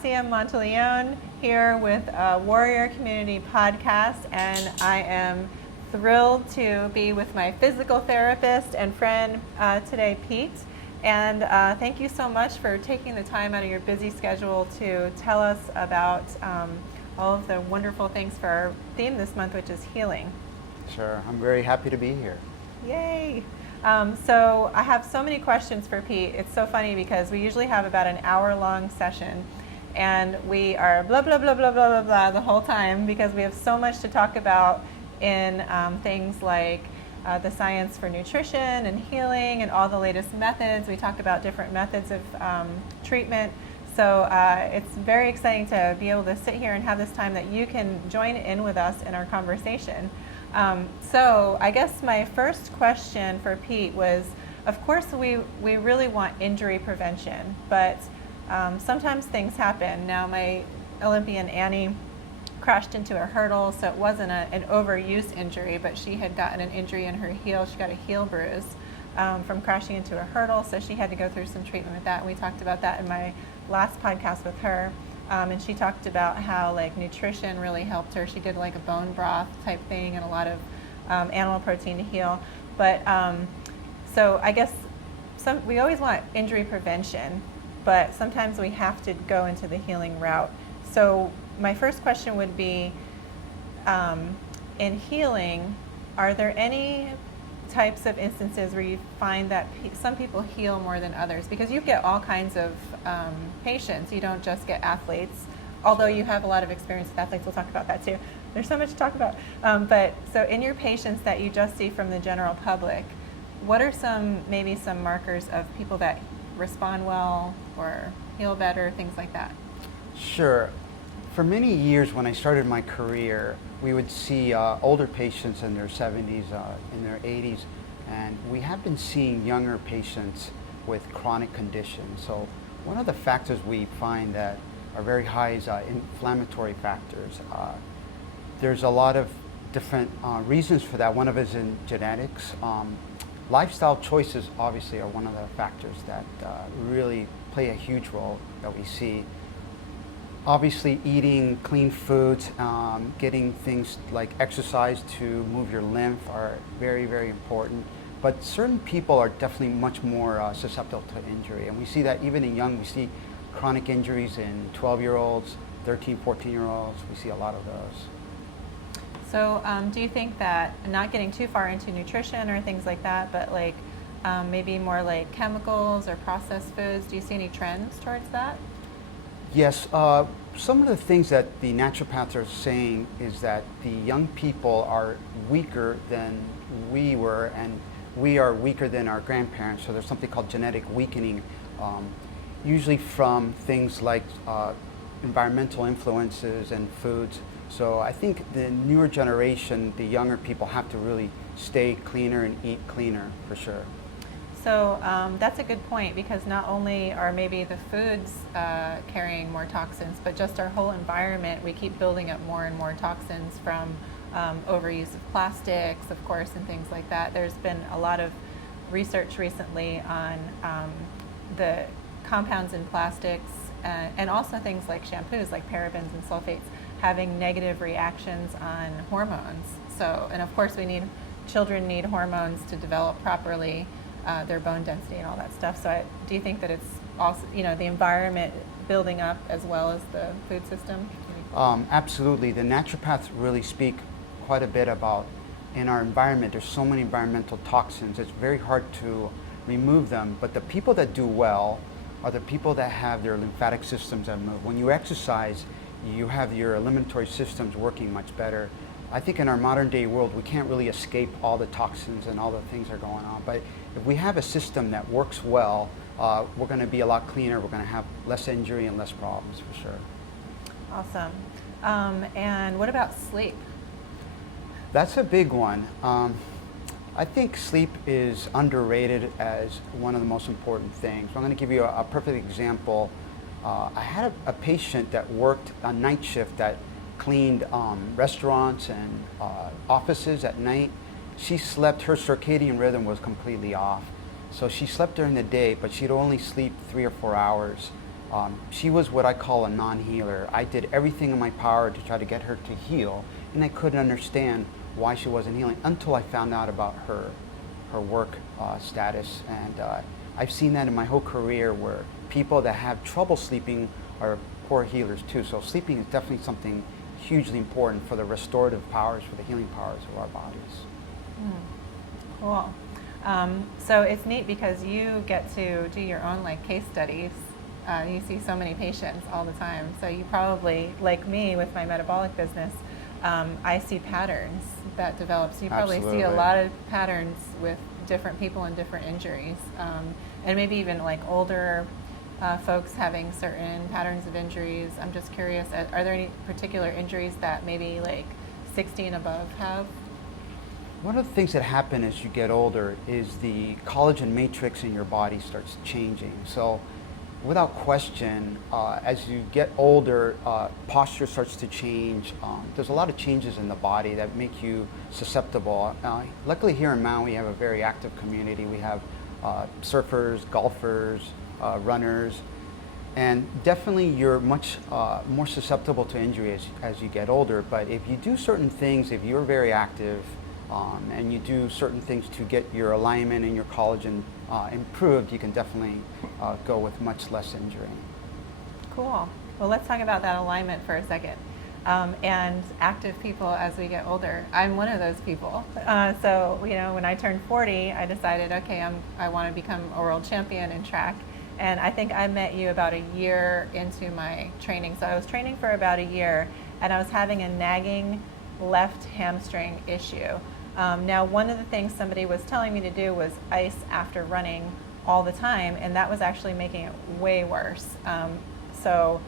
Fascia Monteleone here with a Warrior Community Podcast, and I am thrilled to be with my physical therapist and friend today, Pete. And thank you so much for taking the time out of your busy schedule to tell us about all of the wonderful things for our theme this month, which is healing. Sure, I'm very happy to be here. Yay! So I have so many questions for Pete. It's so funny because we usually have about an hour-long session, and we are blah, blah, blah, blah, blah, blah, blah the whole time because we have so much to talk about in things like the science for nutrition and healing and all the latest methods. We talk about different methods of treatment. So it's very exciting to be able to sit here and have this time that you can join in with us in our conversation. So I guess my first question for Pete was, of course we really want injury prevention, but sometimes things happen. Now my Olympian Annie crashed into a hurdle, so it wasn't an overuse injury, but she had gotten an injury in her heel. She got a heel bruise from crashing into a hurdle, so she had to go through some treatment with that, and we talked about that in my last podcast with her. And she talked about how like nutrition really helped her. She did like a bone broth type thing and a lot of animal protein to heal. But so I guess we always want injury prevention, but sometimes we have to go into the healing route. So my first question would be, in healing, are there any types of instances where you find that some people heal more than others? Because you get all kinds of patients. You don't just get athletes, although you have a lot of experience with athletes. We'll talk about that too. There's so much to talk about. But so in your patients that you just see from the general public, what are maybe some markers of people that respond well or heal better, things like that? Sure. For many years when I started my career, we would see older patients in their 70s, in their 80s, and we have been seeing younger patients with chronic conditions. So one of the factors we find that are very high is inflammatory factors. There's a lot of different reasons for that. One of it is in genetics. Lifestyle choices obviously are one of the factors that really play a huge role that we see. Obviously, eating clean foods, getting things like exercise to move your lymph are very, very important. But certain people are definitely much more susceptible to injury. And we see that even in young, we see chronic injuries in 12-year-olds, 13, 14-year-olds. We see a lot of those. So do you think that, not getting too far into nutrition or things like that, but like maybe more like chemicals or processed foods, do you see any trends towards that? Yes, some of the things that the naturopaths are saying is that the young people are weaker than we were, and we are weaker than our grandparents. So there's something called genetic weakening, usually from things like environmental influences and foods. So I think the newer generation, the younger people, have to really stay cleaner and eat cleaner for sure. So that's a good point, because not only are maybe the foods carrying more toxins, but just our whole environment, we keep building up more and more toxins from overuse of plastics, of course, and things like that. There's been a lot of research recently on the compounds in plastics and also things like shampoos, like parabens and sulfates, having negative reactions on hormones. So, and of course children need hormones to develop properly, their bone density and all that stuff. So do you think that it's also, the environment building up as well as the food system? Absolutely. The naturopaths really speak quite a bit about, in our environment, there's so many environmental toxins, it's very hard to remove them, but the people that do well are the people that have their lymphatic systems that move. When you exercise, you have your eliminatory systems working much better. I think in our modern day world, we can't really escape all the toxins and all the things that are going on. But if we have a system that works well, we're going to be a lot cleaner. We're going to have less injury and less problems for sure. Awesome. And what about sleep? That's a big one. I think sleep is underrated as one of the most important things. I'm going to give you a perfect example. I had a patient that worked a night shift that cleaned restaurants and offices at night. She slept, her circadian rhythm was completely off. So she slept during the day, but she'd only sleep 3 or 4 hours. She was what I call a non-healer. I did everything in my power to try to get her to heal, and I couldn't understand why she wasn't healing until I found out about her work status. And I've seen that in my whole career where people that have trouble sleeping are poor healers too. So sleeping is definitely something hugely important for the restorative powers, for the healing powers of our bodies. Cool. So it's neat because you get to do your own like case studies. You see so many patients all the time. So you probably, like me with my metabolic business, I see patterns that develop. So you probably see a Absolutely. lot of patterns with different people and different injuries. And maybe even like older folks having certain patterns of injuries. I'm just curious, are there any particular injuries that maybe like 60 and above have? One of the things that happen as you get older is the collagen matrix in your body starts changing. So without question, as you get older, posture starts to change. There's a lot of changes in the body that make you susceptible. Luckily here in Maui, we have a very active community. We have surfers, golfers, runners, and definitely you're much more susceptible to injury as you get older. But if you do certain things, if you're very active, and you do certain things to get your alignment and your collagen improved, you can definitely go with much less injury. Cool. Well, let's talk about that alignment for a second. And active people as we get older. I'm one of those people. So, you know, when I turned 40, I decided, okay, I want to become a world champion in track. And I think I met you about a year into my training. So I was training for about a year, and I was having a nagging left hamstring issue. Now, one of the things somebody was telling me to do was ice after running all the time, and that was actually making it way worse. Now,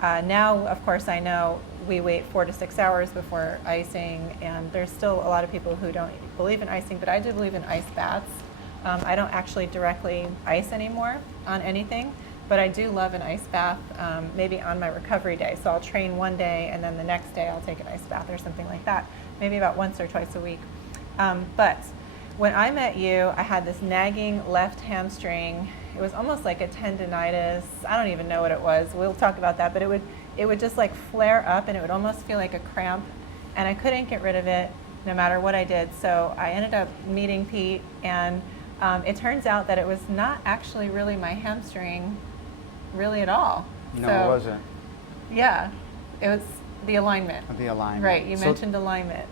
of course, I know we wait 4 to 6 hours before icing, and there's still a lot of people who don't believe in icing, but I do believe in ice baths. I don't actually directly ice anymore on anything, but I do love an ice bath, maybe on my recovery day. So I'll train one day, and then the next day I'll take an ice bath or something like that, maybe about once or twice a week. But when I met you, I had this nagging left hamstring. It was almost like a tendonitis. I don't even know what it was. We'll talk about that, but it would just like flare up, and it would almost feel like a cramp, and I couldn't get rid of it no matter what I did. So I ended up meeting Pete, and it turns out that it was not actually really my hamstring really at all. No, it wasn't. Yeah, it was the alignment. The alignment. Right, you mentioned alignment.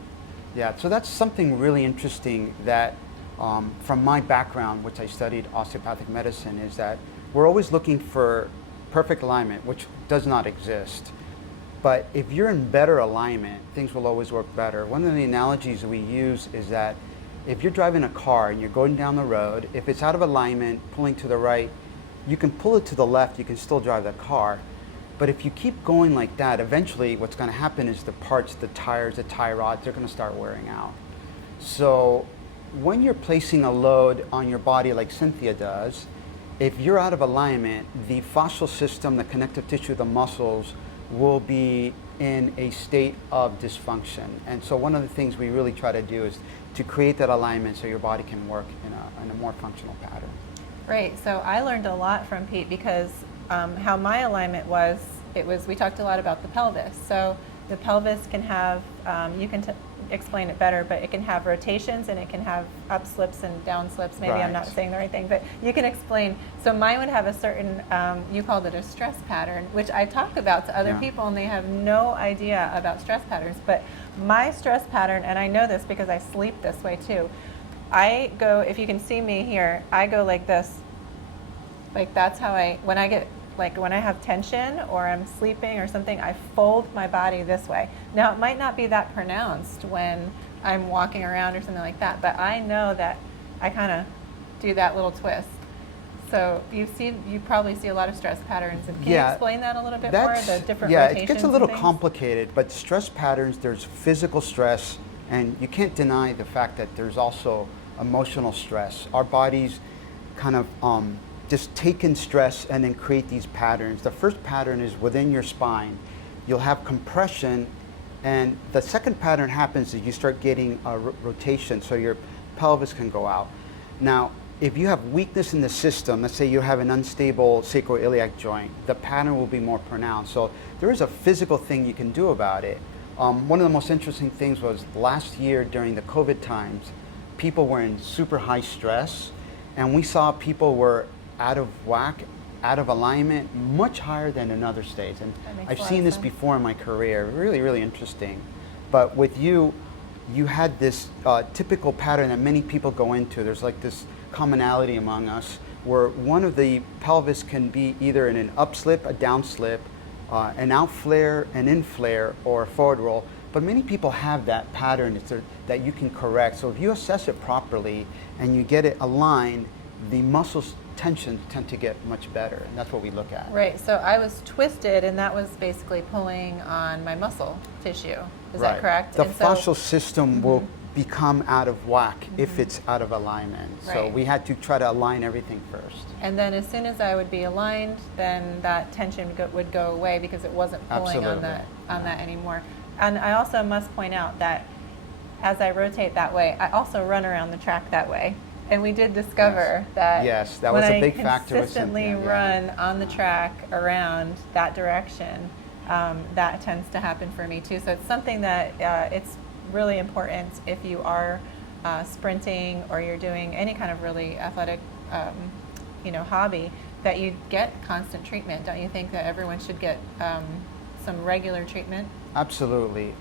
Yeah, so that's something really interesting that from my background, which I studied osteopathic medicine, is that we're always looking for perfect alignment, which does not exist. But if you're in better alignment, things will always work better. One of the analogies we use is that if you're driving a car and you're going down the road, if it's out of alignment, pulling to the right, you can pull it to the left, you can still drive the car. But if you keep going like that, eventually what's going to happen is the parts, the tires, the tie rods, they're going to start wearing out. So when you're placing a load on your body like Cynthia does, if you're out of alignment, the fascial system, the connective tissue, the muscles will be in a state of dysfunction. And so one of the things we really try to do is to create that alignment so your body can work in a more functional pattern. Right, so I learned a lot from Pete because how my alignment was, we talked a lot about the pelvis. So the pelvis can have, you can explain it better, but it can have rotations and it can have up slips and down slips. Maybe I'm not saying the right thing, but you can explain. So mine would have a certain, you called it a stress pattern, which I talk about to other people, and they have no idea about stress patterns. But my stress pattern, and I know this because I sleep this way too, I go, if you can see me here, I go like this. Like that's how when I have tension or I'm sleeping or something, I fold my body this way. Now it might not be that pronounced when I'm walking around or something like that, but I know that I kind of do that little twist. So you probably see a lot of stress patterns. And can you explain that a little bit more, the different rotations? Yeah, it gets a little complicated, but stress patterns, there's physical stress, and you can't deny the fact that there's also emotional stress. Our bodies kind of just take in stress and then create these patterns. The first pattern is within your spine. You'll have compression, and the second pattern happens as you start getting a rotation, so your pelvis can go out. Now, if you have weakness in the system, let's say you have an unstable sacroiliac joint, the pattern will be more pronounced. So there is a physical thing you can do about it. One of the most interesting things was last year during the COVID times, people were in super high stress, and we saw people were out of whack, out of alignment, much higher than in other states. And I've seen this before in my career, really, really interesting. But with you, you had this typical pattern that many people go into. There's like this commonality among us where one of the pelvis can be either in an upslip, a downslip, an out flare, an in flare, or a forward roll. But many people have that pattern that you can correct. So if you assess it properly and you get it aligned, the muscles tensions tend to get much better, and that's what we look at. Right, so I was twisted, and that was basically pulling on my muscle tissue. Is that correct? The fascial system will become out of whack if it's out of alignment. Right. So we had to try to align everything first. And then as soon as I would be aligned, then that tension would go away because it wasn't pulling on that anymore. And I also must point out that as I rotate that way, I also run around the track that way. And we did discover that, that was a big factor. When I consistently run on the track around that direction, that tends to happen for me too. So it's something that it's really important if you are sprinting or you're doing any kind of really athletic, hobby, that you get constant treatment. Don't you think that everyone should get some regular treatment? Absolutely.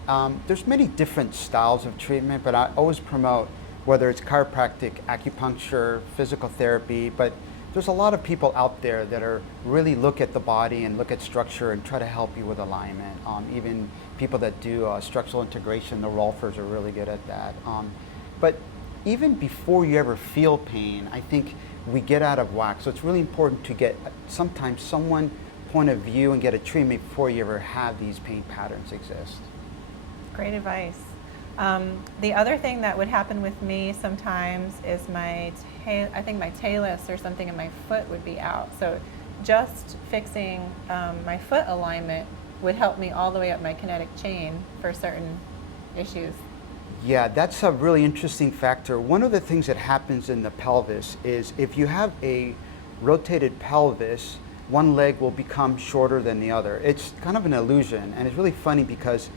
There's many different styles of treatment, but I always promote whether it's chiropractic, acupuncture, physical therapy, but there's a lot of people out there that are really look at the body and look at structure and try to help you with alignment. Even people that do structural integration, the Rolfers are really good at that. But even before you ever feel pain, I think we get out of whack. So it's really important to get sometimes someone point of view and get a treatment before you ever have these pain patterns exist. Great advice. The other thing that would happen with me sometimes is I think my talus or something in my foot would be out. So just fixing my foot alignment would help me all the way up my kinetic chain for certain issues. Yeah, that's a really interesting factor. One of the things that happens in the pelvis is if you have a rotated pelvis, one leg will become shorter than the other. It's kind of an illusion, and it's really funny because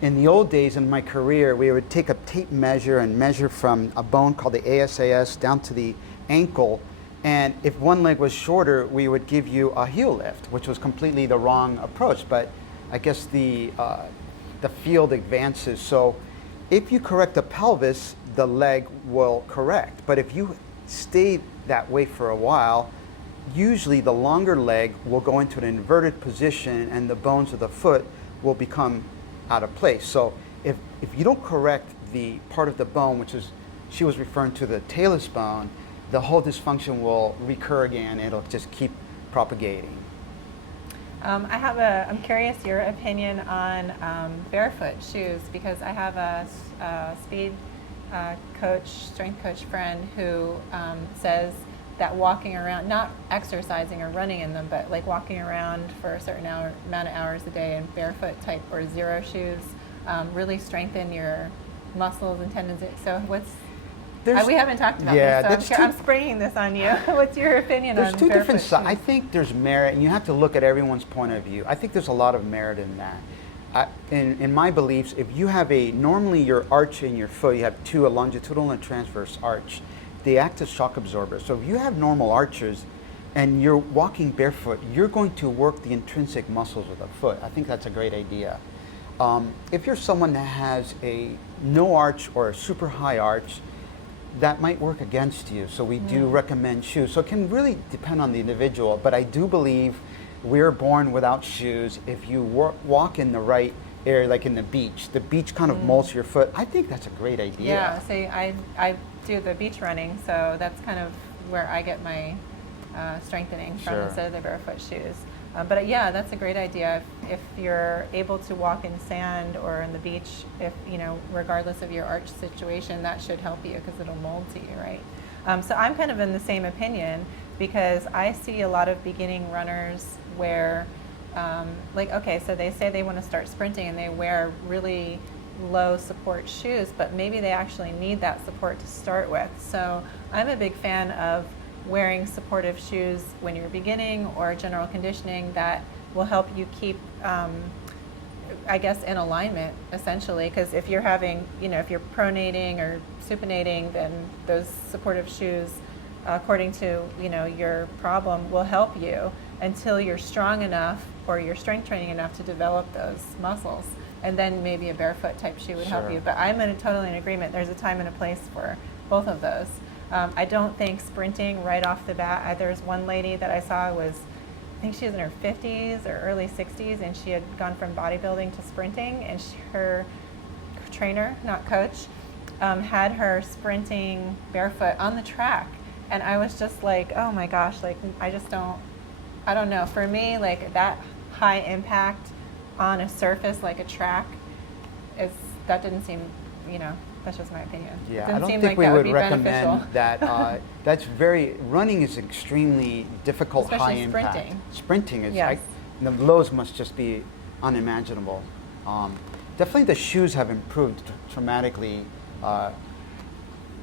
in the old days in my career, we would take a tape measure and measure from a bone called the ASAS down to the ankle. And if one leg was shorter, we would give you a heel lift, which was completely the wrong approach. But I guess the field advances. So if you correct the pelvis, the leg will correct. But if you stay that way for a while, usually the longer leg will go into an inverted position and the bones of the foot will become out of place. So if you don't correct the part of the bone, which is, she was referring to the talus bone, the whole dysfunction will recur again. It'll just keep propagating. I'm curious your opinion on barefoot shoes, because I have a speed coach, strength coach friend who says that walking around, not exercising or running in them, but like walking around for a certain amount of hours a day in barefoot type or zero shoes really strengthen your muscles and tendons. So we haven't talked about this, so I'm springing this on you. What's your opinion on barefoot shoes? There's two different sides. I think there's merit, and you have to look at everyone's point of view. I think there's a lot of merit in that. In my beliefs, if you have normally your arch in your foot, you have a longitudinal and transverse arch. They act as shock absorbers. So if you have normal arches and you're walking barefoot, you're going to work the intrinsic muscles of the foot. I think that's a great idea. If you're someone that has a no arch or a super high arch, that might work against you. So we do recommend shoes. So it can really depend on the individual, but I do believe we're born without shoes. If you walk in the right area, like in the beach kind of molds your foot. I think that's a great idea. Yeah, see, I do the beach running, so that's kind of where I get my strengthening from instead of the barefoot shoes. But yeah, that's a great idea. If you're able to walk in sand or in the beach, regardless of your arch situation, that should help you because it'll mold to you, right? So I'm kind of in the same opinion because I see a lot of beginning runners where, so they say they want to start sprinting and they wear really low support shoes, but maybe they actually need that support to start with. So I'm a big fan of wearing supportive shoes when you're beginning or general conditioning that will help you keep, I guess, in alignment, essentially, because if you're having, if you're pronating or supinating, then those supportive shoes, according to, your problem, will help you until you're strong enough or you're strength training enough to develop those muscles. And then maybe a barefoot type shoe would help you. But I'm totally in agreement. There's a time and a place for both of those. I don't think sprinting right off the bat. There's one lady that I saw I think she was in her 50s or early 60s, and she had gone from bodybuilding to sprinting, and her trainer, not coach, had her sprinting barefoot on the track. And I was just like, oh my gosh, like I don't know. For me, like that high impact on a surface like a track that didn't seem, that's just my opinion. Yeah, I don't think we would recommend that. Running is extremely difficult, especially high impact. Sprinting. Sprinting is, yes. The lows must just be unimaginable. Definitely the shoes have improved dramatically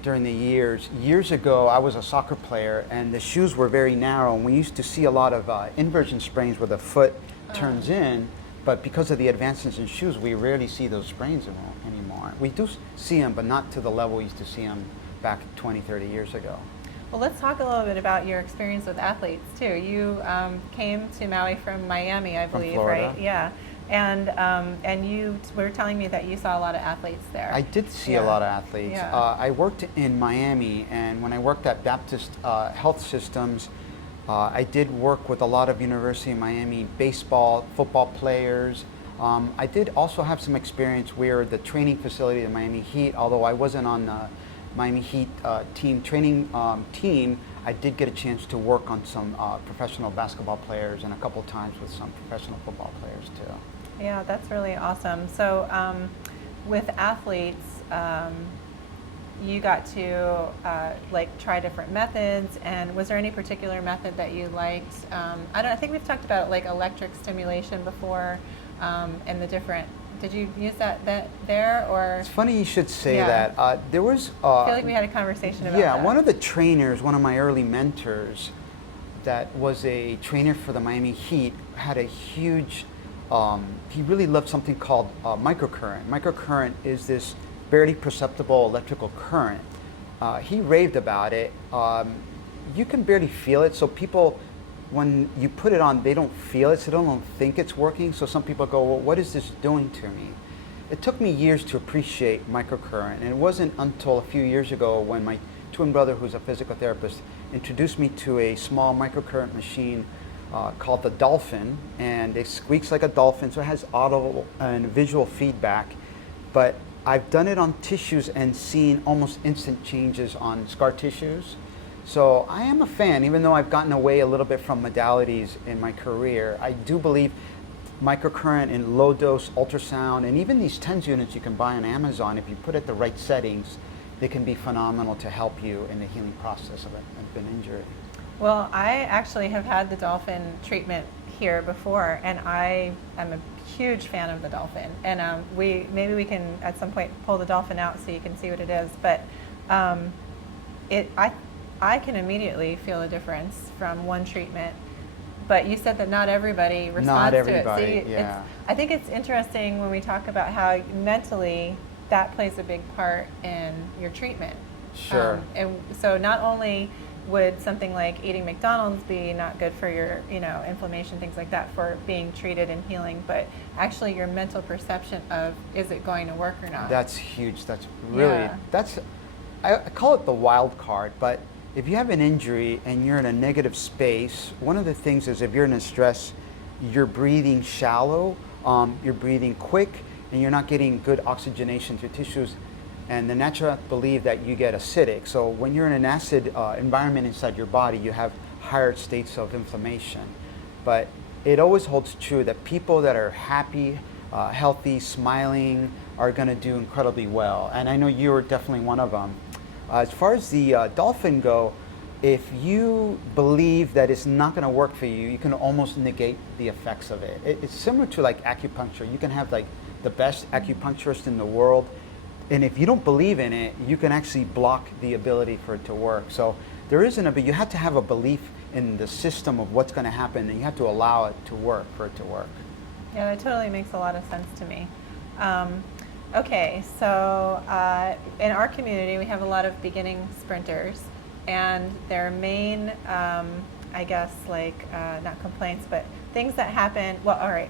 during the years. Years ago, I was a soccer player, and the shoes were very narrow, and we used to see a lot of inversion sprains where the foot turns in. But because of the advances in shoes, we rarely see those sprains anymore. We do see them, but not to the level we used to see them back 20, 30 years ago. Well, let's talk a little bit about your experience with athletes, too. You came to Maui from Miami, I believe, right? Yeah. And you were telling me that you saw a lot of athletes there. I did see a lot of athletes. Yeah. I worked in Miami, and when I worked at Baptist Health Systems, I did work with a lot of University of Miami baseball, football players. I did also have some experience where the training facility of the Miami Heat, although I wasn't on the Miami Heat training team, I did get a chance to work on some professional basketball players and a couple times with some professional football players too. Yeah, that's really awesome. So with athletes, you got to try different methods, and was there any particular method that you liked? I think we've talked about like electric stimulation before, and the different. Did you use that there, or? It's funny you should say that. There was. I feel like we had a conversation about that. Yeah, one of the trainers, one of my early mentors, that was a trainer for the Miami Heat, had a huge. He really loved something called microcurrent. Microcurrent is this barely perceptible electrical current. He raved about it. You can barely feel it, so people, when you put it on, they don't feel it, so they don't think it's working. So some people go, well, what is this doing to me? It took me years to appreciate microcurrent, and it wasn't until a few years ago when my twin brother, who's a physical therapist, introduced me to a small microcurrent machine called the Dolphin, and it squeaks like a dolphin, so it has audible and visual feedback. But I've done it on tissues and seen almost instant changes on scar tissues. So I am a fan, even though I've gotten away a little bit from modalities in my career. I do believe microcurrent and low dose ultrasound, and even these TENS units you can buy on Amazon, if you put it the right settings, they can be phenomenal to help you in the healing process of an injury. Well, I actually have had the Dolphin treatment here before, and I am a huge fan of the Dolphin. And maybe we can at some point pull the Dolphin out so you can see what it is. But I can immediately feel a difference from one treatment. But you said that not everybody responds to it. So yeah. I think it's interesting when we talk about how mentally that plays a big part in your treatment. Sure. And so not only would something like eating McDonald's be not good for your, inflammation, things like that, for being treated and healing, but actually your mental perception of, is it going to work or not? That's huge. That's really, I call it the wild card, but if you have an injury and you're in a negative space, one of the things is if you're in a stress, you're breathing shallow, you're breathing quick, and you're not getting good oxygenation to your tissues. And the natural believe that you get acidic. So when you're in an acid environment inside your body, you have higher states of inflammation. But it always holds true that people that are happy, healthy, smiling are going to do incredibly well. And I know you're definitely one of them. As far as the Dolphin go, if you believe that it's not going to work for you, you can almost negate the effects of it. It's similar to like acupuncture. You can have like the best acupuncturist in the world, and if you don't believe in it, you can actually block the ability for it to work. So there isn't but you have to have a belief in the system of what's going to happen, and you have to allow it to work for it to work. Yeah, that totally makes a lot of sense to me. Okay, so in our community, we have a lot of beginning sprinters, and their main, I guess, like, not complaints, but things that happen, well, all right,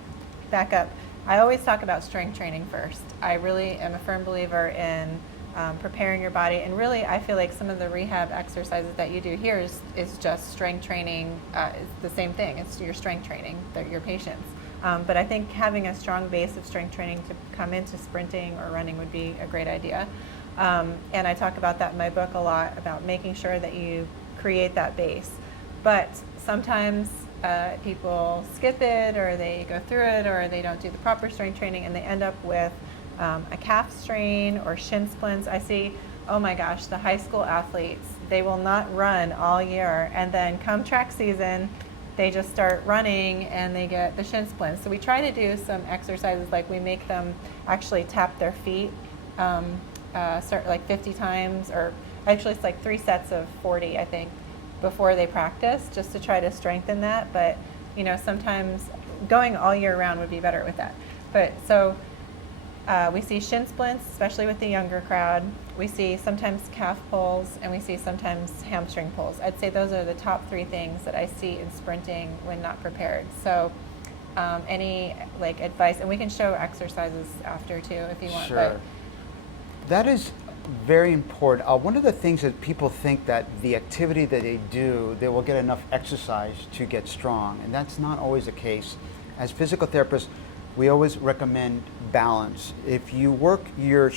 back up. I always talk about strength training first. I really am a firm believer in preparing your body, and really I feel like some of the rehab exercises that you do here is just strength training. It's the same thing. It's your strength training, your patients. But I think having a strong base of strength training to come into sprinting or running would be a great idea. And I talk about that in my book a lot, about making sure that you create that base. But sometimes people skip it, or they go through it, or they don't do the proper strength training, and they end up with a calf strain or shin splints. I see, oh my gosh, the high school athletes, they will not run all year, and then come track season, they just start running and they get the shin splints. So we try to do some exercises, like we make them actually tap their feet, start like 50 times, or actually it's like 3 sets of 40, I think, before they practice, just to try to strengthen that. But you know, sometimes going all year round would be better with that. But so we see shin splints, especially with the younger crowd. We see sometimes calf pulls, and we see sometimes hamstring pulls. I'd say those are the top 3 things that I see in sprinting when not prepared. So any like advice, and we can show exercises after too if you want. Sure. But that is very important. One of the things that people think that the activity that they do, they will get enough exercise to get strong, and that's not always the case. As physical therapists, we always recommend balance. If you work your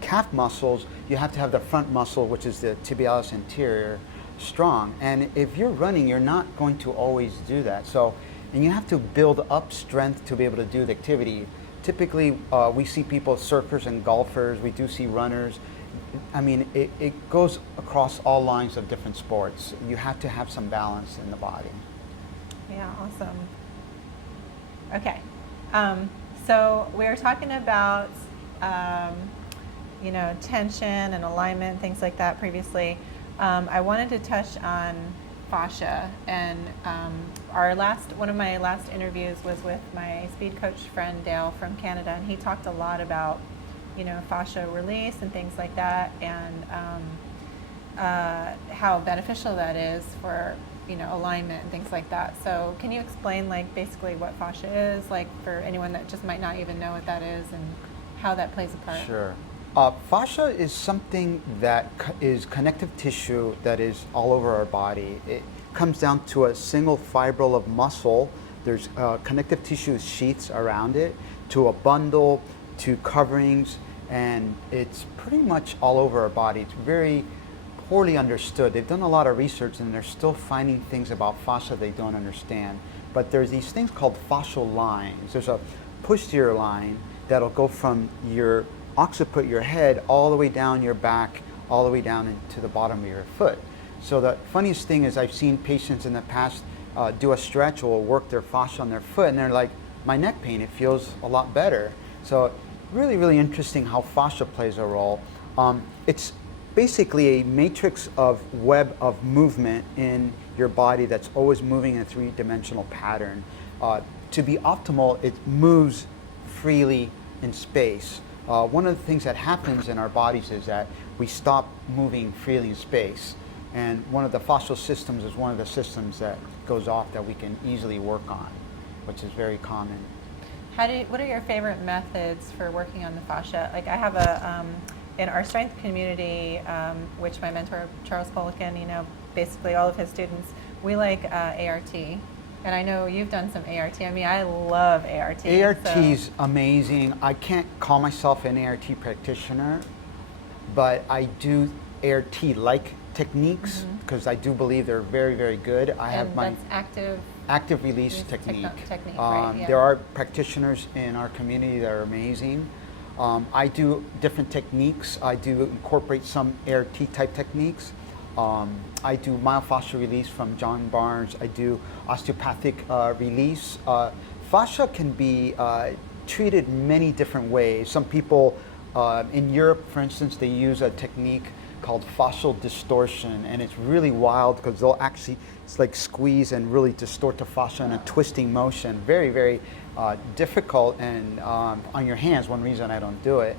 calf muscles, you have to have the front muscle, which is the tibialis anterior, strong. And if you're running, you're not going to always do that. So, and you have to build up strength to be able to do the activity. Typically, we see people, surfers and golfers, we do see runners. I mean, it goes across all lines of different sports. You have to have some balance in the body. yeah, awesome. Okay. So we were talking about, you know, tension and alignment, things like that previously. I wanted to touch on fascia, and one of my last interviews was with my speed coach friend Dale from Canada, and he talked a lot about, you know, fascia release and things like that, and how beneficial that is for, you know, alignment and things like that. So can you explain, like, basically what fascia is, like, for anyone that just might not even know what that is and how that plays a part? Sure. Fascia is something that is connective tissue that is all over our body. It comes down to a single fibril of muscle. There's connective tissue sheaths around it, to a bundle, to coverings, and it's pretty much all over our body. It's very poorly understood. They've done a lot of research, and they're still finding things about fascia they don't understand. But there's these things called fascial lines. There's a posterior line that'll go from your occiput, your head, all the way down your back, all the way down into the bottom of your foot. So the funniest thing is, I've seen patients in the past do a stretch or work their fascia on their foot, and they're like, my neck pain, it feels a lot better. So really, really interesting how fascia plays a role. It's basically a matrix of web of movement in your body that's always moving in a 3-dimensional pattern. To be optimal, it moves freely in space. One of the things that happens in our bodies is that we stop moving freely in space. And one of the fascial systems is one of the systems that goes off that we can easily work on, which is very common. What are your favorite methods for working on the fascia? Like, I have in our strength community, which my mentor, Charles Poliquin, you know, basically all of his students, we like ART. And I know you've done some ART. I mean, I love ART. ART's amazing. I can't call myself an ART practitioner, but I do ART-like techniques because I do believe they're very, very good. I have my active release technique. Right, yeah. There are practitioners in our community that are amazing. I do different techniques. I do incorporate some ART type techniques. I do myofascial release from John Barnes. I do osteopathic release. Fascia can be treated many different ways. Some people in Europe, for instance, they use a technique called fascial distortion, and it's really wild because they'll actually, it's like squeeze and really distort the fascia in a twisting motion. Very, very difficult and on your hands, one reason I don't do it.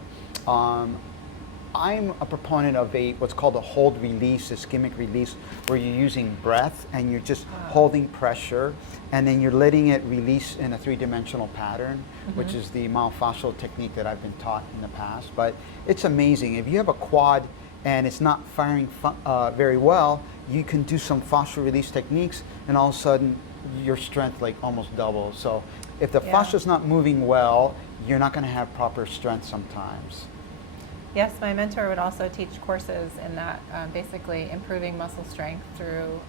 I'm a proponent of what's called a hold release, ischemic release, where you're using breath and you're just holding pressure, and then you're letting it release in a three-dimensional pattern, which is the myofascial technique that I've been taught in the past. But it's amazing. If you have a quad and it's not firing very well, you can do some fascial release techniques, and all of a sudden your strength like almost doubles. So if the fascia's not moving well, you're not going to have proper strength sometimes. Yes, my mentor would also teach courses in that, basically improving muscle strength through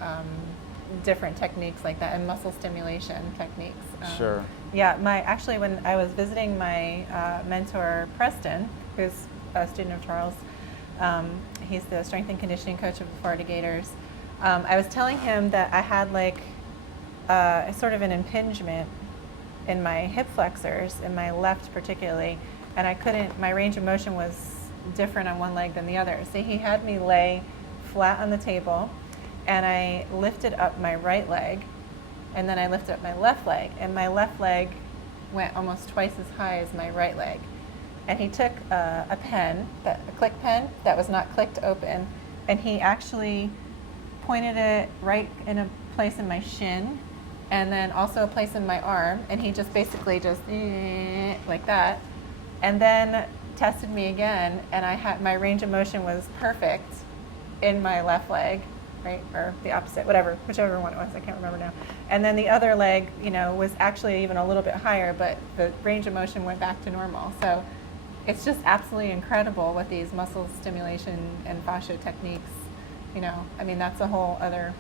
different techniques like that, and muscle stimulation techniques. Sure. Yeah, actually when I was visiting my mentor Preston, who's a student of Charles, he's the strength and conditioning coach of the Florida Gators. I was telling him that I had like sort of an impingement in my hip flexors, in my left particularly, and I couldn't, my range of motion was different on one leg than the other. So he had me lay flat on the table, and I lifted up my right leg, and then I lifted up my left leg, and my left leg went almost twice as high as my right leg. And he took a pen, a click pen that was not clicked open, and he actually pointed it right in a place in my shin, and then also a place in my arm, and he just basically just like that, and then tested me again, and I had, my range of motion was perfect in my left leg, right, or the opposite, whatever, whichever one it was, I can't remember now. And then the other leg, you know, was actually even a little bit higher, but the range of motion went back to normal. So it's just absolutely incredible what these muscle stimulation and fascia techniques, you know, I mean, that's a whole other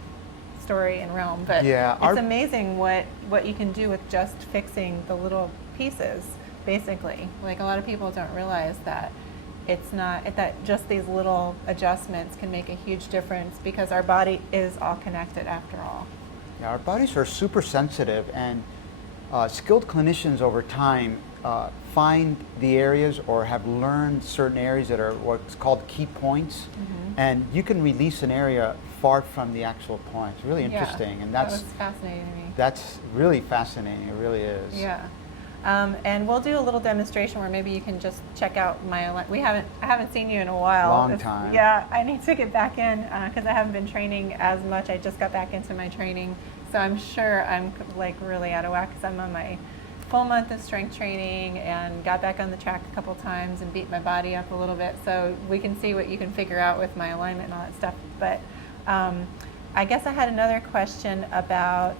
story and realm, but yeah, it's amazing what you can do with just fixing the little pieces. Basically, like a lot of people don't realize that it's not, that just these little adjustments can make a huge difference, because our body is all connected after all. Yeah, our bodies are super sensitive, and skilled clinicians over time find the areas or have learned certain areas that are what's called key points, and you can release an area far from the actual point. It's really interesting, and that was fascinating to me. That's really fascinating. It really is. Yeah. And we'll do a little demonstration where maybe you can just check out my, I haven't seen you in a while. Long time. Yeah, I need to get back in because I haven't been training as much. I just got back into my training. So I'm sure I'm like really out of whack because I'm on my full month of strength training and got back on the track a couple times and beat my body up a little bit. So we can see what you can figure out with my alignment and all that stuff. But I guess I had another question about,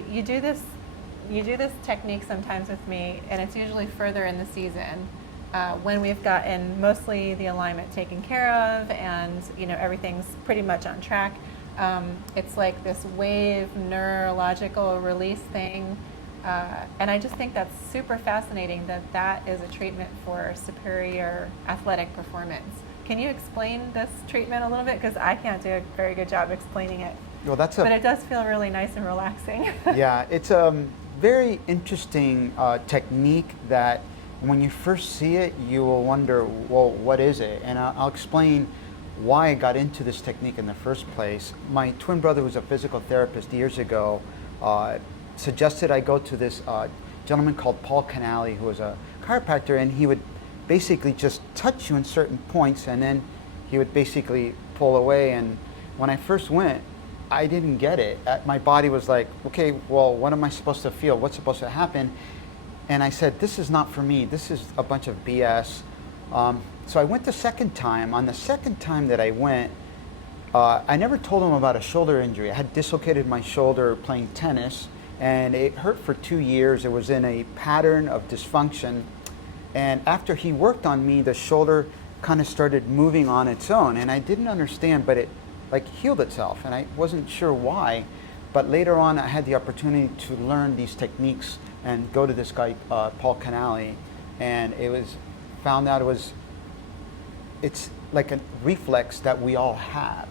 you do this technique sometimes with me, and it's usually further in the season when we've gotten mostly the alignment taken care of, and you know everything's pretty much on track. It's like this wave neurological release thing, and I just think that's super fascinating that is a treatment for superior athletic performance. Can you explain this treatment a little bit? Because I can't do a very good job explaining it. Well, but it does feel really nice and relaxing. Yeah, it's very interesting technique that when you first see it, you will wonder, well, what is it? And I'll explain why I got into this technique in the first place. My twin brother, who's a physical therapist years ago, suggested I go to this gentleman called Paul Canale, who was a chiropractor, and he would basically just touch you in certain points, and then he would basically pull away. And when I first went, I didn't get it. My body was like, okay, well, what am I supposed to feel? What's supposed to happen? And I said, this is not for me. This is a bunch of BS. So I went the second time. On the second time that I went, I never told him about a shoulder injury. I had dislocated my shoulder playing tennis, and it hurt for 2 years. It was in a pattern of dysfunction. And after he worked on me, the shoulder kind of started moving on its own. And I didn't understand, but it like healed itself, and I wasn't sure why. But later on, I had the opportunity to learn these techniques and go to this guy, Paul Canale, and found out it's like a reflex that we all have.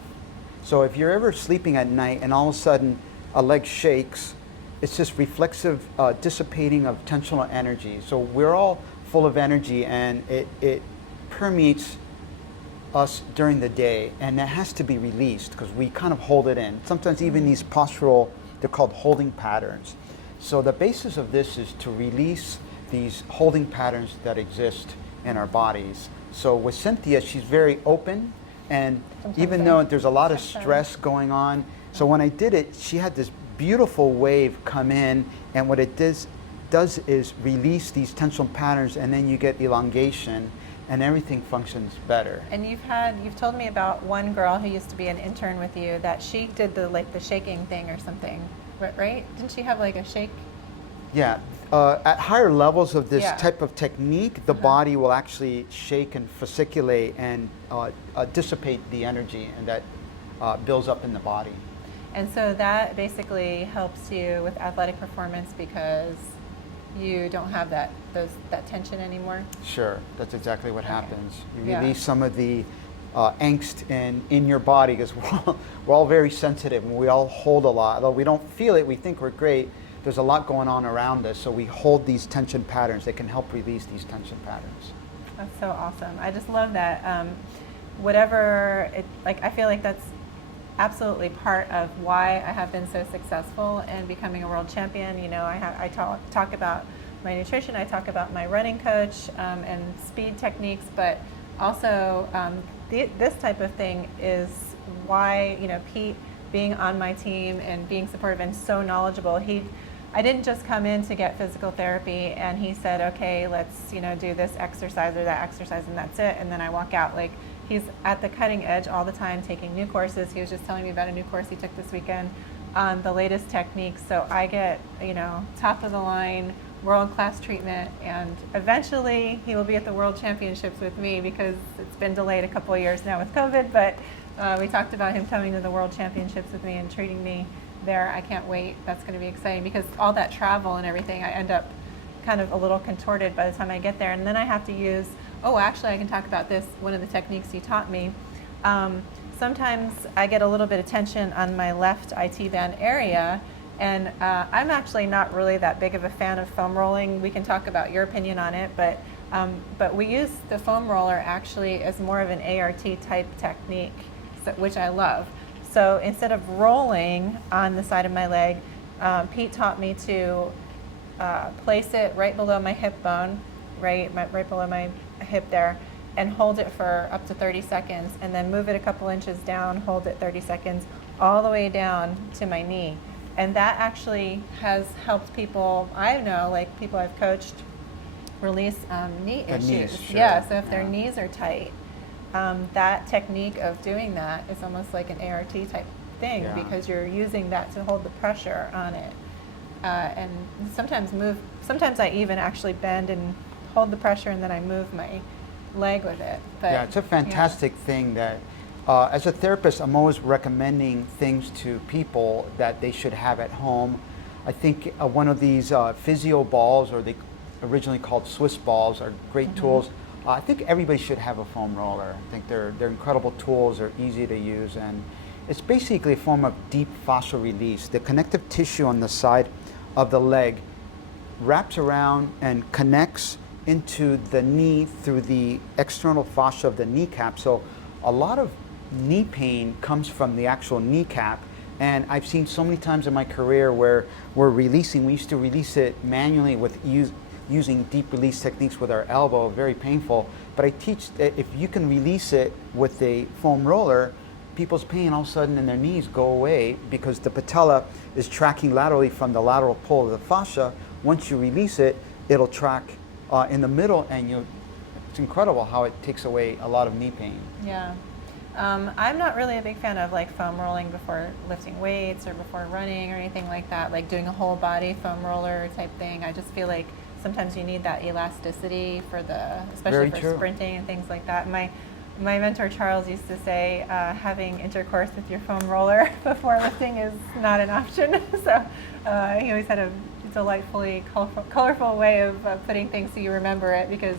So if you're ever sleeping at night and all of a sudden a leg shakes, it's just reflexive dissipating of tensional energy. So we're all full of energy, and it permeates us during the day, and that has to be released because we kind of hold it in. Sometimes even these postural, they're called holding patterns. So the basis of this is to release these holding patterns that exist in our bodies. So with Cynthia, she's very open, and even though there's a lot of stress going on, so when I did it, she had this beautiful wave come in, and what it does is release these tensional patterns, and then you get elongation, and everything functions better. And you've told me about one girl who used to be an intern with you that she did the shaking thing or something, right? Didn't she have like a shake? Yeah, at higher levels of this type of technique, the body will actually shake and fasciculate and dissipate the energy, and that builds up in the body. And so that basically helps you with athletic performance because you don't have that tension anymore? Sure, that's exactly what happens. You release some of the angst in your body, because we're all very sensitive and we all hold a lot. Although we don't feel it, we think we're great. There's a lot going on around us, so we hold these tension patterns. They can help release these tension patterns. That's so awesome. I just love that. I feel like that's absolutely part of why I have been so successful in becoming a world champion. You know, I talk about my nutrition, I talk about my running coach and speed techniques, but also this type of thing is why, you know, Pete being on my team and being supportive and so knowledgeable. I didn't just come in to get physical therapy and he said, okay, let's, you know, do this exercise or that exercise and that's it, and then I walk out. Like, he's at the cutting edge all the time, taking new courses. He was just telling me about a new course he took this weekend on the latest techniques. So I get, you know, top of the line, world-class treatment, and eventually he will be at the World Championships with me because it's been delayed a couple of years now with COVID, but we talked about him coming to the World Championships with me and treating me there. I can't wait. That's going to be exciting because all that travel and everything, I end up kind of a little contorted by the time I get there, and then I have to use, actually I can talk about this, one of the techniques you taught me. Sometimes I get a little bit of tension on my left IT band area, and I'm actually not really that big of a fan of foam rolling. We can talk about your opinion on it, but we use the foam roller actually as more of an ART type technique, which I love. So instead of rolling on the side of my leg, Pete taught me to place it right below my hip bone, right below my hip there, and hold it for up to 30 seconds, and then move it a couple inches down, hold it 30 seconds, all the way down to my knee. And that actually has helped people, I know, like people I've coached, release knee issues. Knees, sure. Yeah, so if their knees are tight, that technique of doing that is almost like an ART type thing because you're using that to hold the pressure on it. And sometimes I even actually bend and hold the pressure, and then I move my leg with it. But, yeah, it's a fantastic thing that, as a therapist, I'm always recommending things to people that they should have at home. I think one of these physio balls, or they originally called Swiss balls, are great tools. I think everybody should have a foam roller. I think they're incredible tools. They're easy to use, and it's basically a form of deep fascial release. The connective tissue on the side of the leg wraps around and connects into the knee through the external fascia of the kneecap. So a lot of knee pain comes from the actual kneecap, and I've seen so many times in my career where we used to release it manually with using deep release techniques with our elbow, very painful, but I teach that if you can release it with a foam roller, people's pain all of a sudden in their knees go away because the patella is tracking laterally from the lateral pull of the fascia. Once you release it, it'll track in the middle, and it's incredible how it takes away a lot of knee pain. Yeah. I'm not really a big fan of like foam rolling before lifting weights or before running or anything like that, like doing a whole body foam roller type thing. I just feel like sometimes you need that elasticity especially for sprinting and things like that. My mentor Charles used to say having intercourse with your foam roller before lifting is not an option. So he always had a delightfully colorful way of putting things so you remember it, because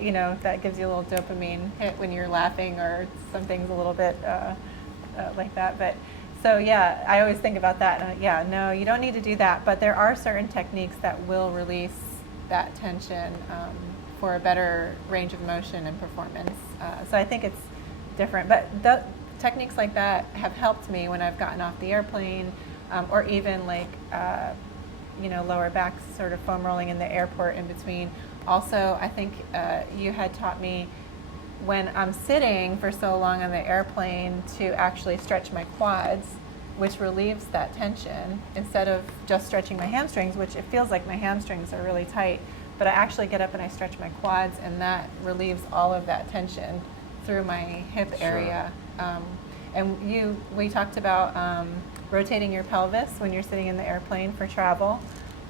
you know, that gives you a little dopamine hit when you're laughing, or something's a little bit like that. But so yeah, I always think about that. Yeah, no, you don't need to do that. But there are certain techniques that will release that tension for a better range of motion and performance. So I think it's different. But techniques like that have helped me when I've gotten off the airplane, or even like you know, lower back sort of foam rolling in the airport in between. Also, I think you had taught me when I'm sitting for so long on the airplane to actually stretch my quads, which relieves that tension, instead of just stretching my hamstrings, which it feels like my hamstrings are really tight, but I actually get up and I stretch my quads, and that relieves all of that tension through my hip area. And we talked about rotating your pelvis when you're sitting in the airplane for travel.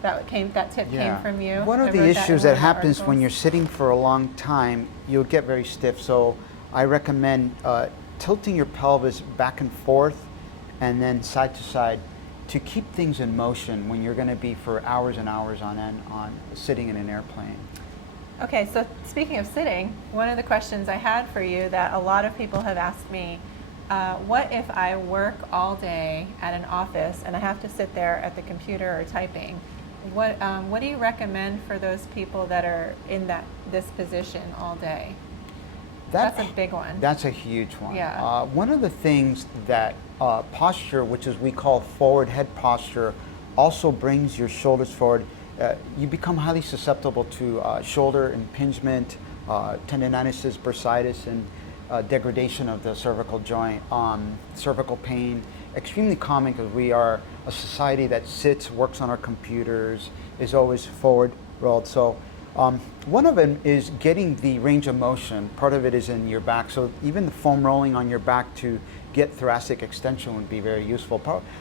That tip came from you. One of the issues that happens when you're sitting for a long time, you'll get very stiff. So I recommend tilting your pelvis back and forth and then side to side to keep things in motion when you're going to be for hours and hours on end on sitting in an airplane. Okay, so speaking of sitting, one of the questions I had for you that a lot of people have asked me, what if I work all day at an office and I have to sit there at the computer or typing? What do you recommend for those people that are in this position all day? That's a big one. That's a huge one. Yeah. One of the things that posture, which is we call forward head posture, also brings your shoulders forward. You become highly susceptible to shoulder impingement, tendonitis, bursitis, and degradation of the cervical joint, cervical pain. Extremely common because we are a society that sits, works on our computers, is always forward rolled. So one of them is getting the range of motion. Part of it is in your back. So even the foam rolling on your back to get thoracic extension would be very useful.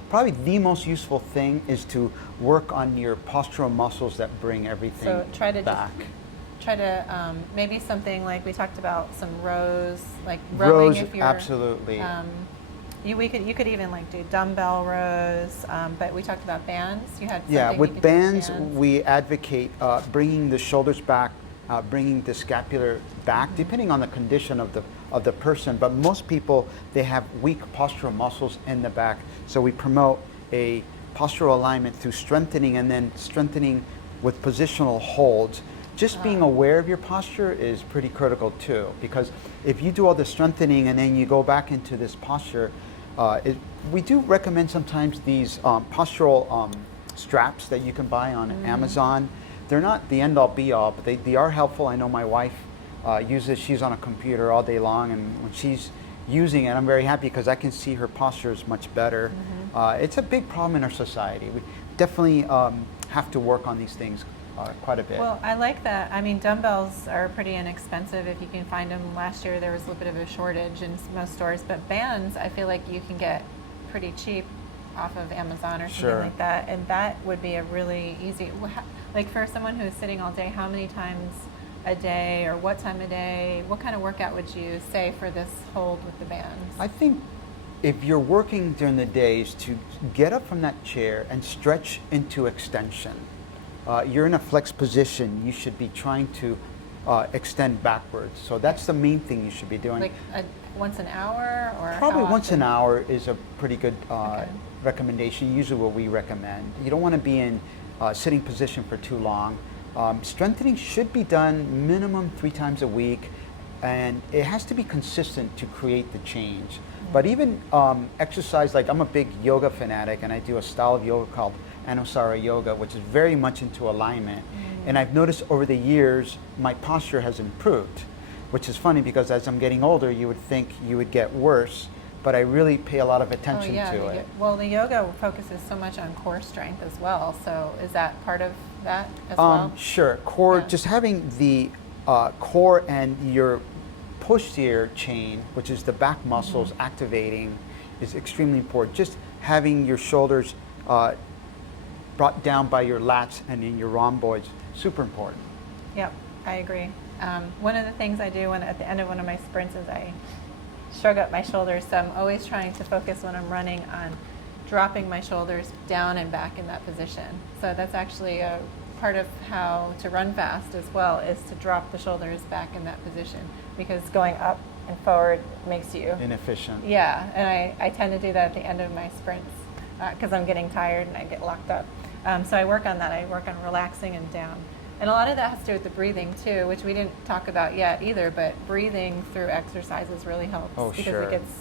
Probably the most useful thing is to work on your postural muscles that bring everything back. Try to maybe something like we talked about, some rows, like rowing. If you're, absolutely. You could even like do dumbbell rows, but we talked about bands. You had with bands, we advocate bringing the shoulders back, bringing the scapular back, depending on the condition of the person. But most people, they have weak postural muscles in the back, so we promote a postural alignment through strengthening, and then strengthening with positional holds. Just being aware of your posture is pretty critical too, because if you do all the strengthening and then you go back into this posture, we do recommend sometimes these postural straps that you can buy on Amazon. They're not the end all be all, but they are helpful. I know my wife uses, she's on a computer all day long, and when she's using it, I'm very happy because I can see her posture is much better. It's a big problem in our society. We definitely have to work on these things quite a bit. Well, I like that. I mean, dumbbells are pretty inexpensive if you can find them. Last year there was a little bit of a shortage in most stores, but bands I feel like you can get pretty cheap off of Amazon or something like that, and that would be a really easy, like for someone who's sitting all day, how many times a day or what time of day, what kind of workout would you say for this hold with the bands? I think if you're working during the days, to get up from that chair and stretch into extension. You're in a flex position, you should be trying to extend backwards. So that's the main thing you should be doing. Like once an hour, or probably once an hour is a pretty good recommendation, usually what we recommend. You don't want to be in sitting position for too long. Strengthening should be done minimum 3 times a week, and it has to be consistent to create the change. But even exercise, like I'm a big yoga fanatic, and I do a style of yoga called Anusara Yoga, which is very much into alignment. And I've noticed over the years, my posture has improved, which is funny because as I'm getting older, you would think you would get worse, but I really pay a lot of attention to it. Well, the yoga focuses so much on core strength as well. So is that part of that as well? Sure. Core, just having the core and your posterior chain, which is the back muscles activating, is extremely important. Just having your shoulders brought down by your lats and in your rhomboids, super important. Yep, I agree. One of the things I do at the end of one of my sprints is I shrug up my shoulders. So I'm always trying to focus when I'm running on dropping my shoulders down and back in that position. So that's actually a part of how to run fast as well is to drop the shoulders back in that position, because going up and forward makes you inefficient. Yeah, and I tend to do that at the end of my sprints because I'm getting tired and I get locked up. So I work on that. I work on relaxing and down. And a lot of that has to do with the breathing too, which we didn't talk about yet either, but breathing through exercises really helps because sure. it gets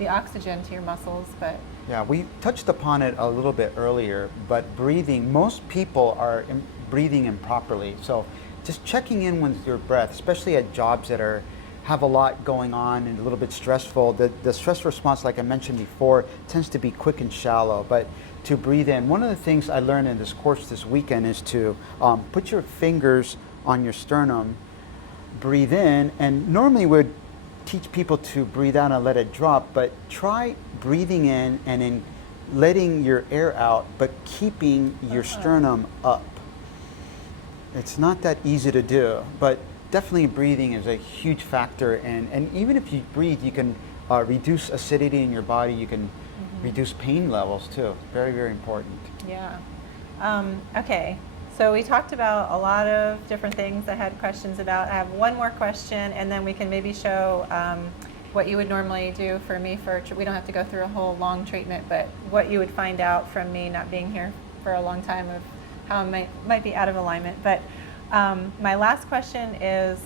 the oxygen to your muscles. But Yeah, we touched upon it a little bit earlier, but breathing, most people are breathing improperly. So just checking in with your breath, especially at jobs that have a lot going on and a little bit stressful. The stress response, like I mentioned before, tends to be quick and shallow, but to breathe in. One of the things I learned in this course this weekend is to put your fingers on your sternum, breathe in, and normally we'd teach people to breathe out and let it drop, but try breathing in and then letting your air out, but keeping your sternum up. It's not that easy to do, but definitely breathing is a huge factor, and even if you breathe, you can reduce acidity in your body, you can reduce pain levels too. Very, very important. yeah. Okay, so we talked about a lot of different things I had questions about. I have one more question, and then we can maybe show what you would normally do for me we don't have to go through a whole long treatment, but what you would find out from me not being here for a long time of how I might be out of alignment. But my last question is,